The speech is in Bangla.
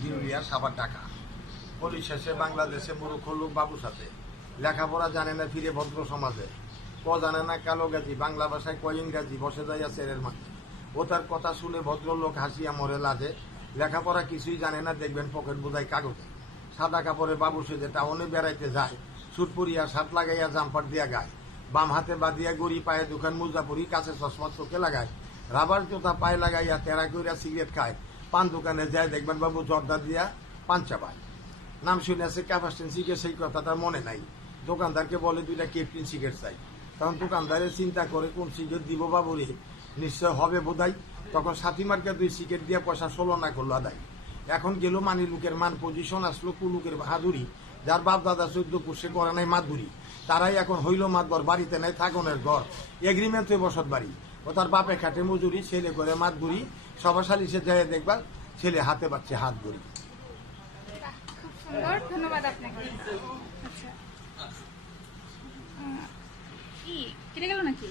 জিরুলিয়া সাবার ঢাকা। পরিশেষে বাংলাদেশে মূর্খ লোক বাবুর সাথে লেখাপড়া জানে না, ফিরে ভদ্র সমাজে জানে না কালো গাজি, বাংলা ভাষায় কয় ইংরাজি, বসে যাইয়া চেরের মাঝে। ও তার কথা শুনে ভদ্রলোক হাসিয়া মরে লাজে। লেখাপড়া কিছুই জানে না, দেখবেন পকেট বোঝাই কাগজে। সাদা কাপড়ে বাবু সেজে টাউনে বেড়াইতে যায়, সুট পরিয়া শার্ট লাগাইয়া জাম্পার দিয়া গায়। বাম হাতে বাঁধিয়া গড়ি, পায়ে দোকান মোজা পরি, কাছে চশমা চোখে লাগায়। রাবার জোতা পায়ে লাগাইয়া তেরা কইরা সিগারেট খায়। পান দোকানে যায়, দেখবেন বাবু জর্দা দিয়া পান চাবায়। নাম শুনেছে ক্যাপাস্টিন সিগারেট, সেই কথা তার মনে নাই। দোকানদারকে বলে 2টা কেপটিন সিগারেট চাই। তখন দোকানদারের চিন্তা করে কোন সিগারেট দিব বাবুরে, নিশ্চয় হবে বোধাই। তখন সাথী মার্কা 2 সিগারেট দিয়ে পয়সা 16 না করলো আদায়। এখন গেল মানি লুকের মান পজিশন, আসলো কুলুকের বাহাদুরি। যার বাপ দাদা 14 কুর্সে করে নাই মাতবুরি, তারাই এখন হইল মাতবর, বাড়িতে নাই থাকনের ঘর, এগ্রিমেন্ট হয়ে বসত বাড়ি। ও তার বাপে খাটে মজুরি, ছেলে করে মাতবুরি। সভা সালিশে যায় দেখবার, ছেলে হাতে পাচ্ছে হাত ধরি। খুব সুন্দর, ধন্যবাদ আপনাকে। আচ্ছা, কি কেটে গেল নাকি?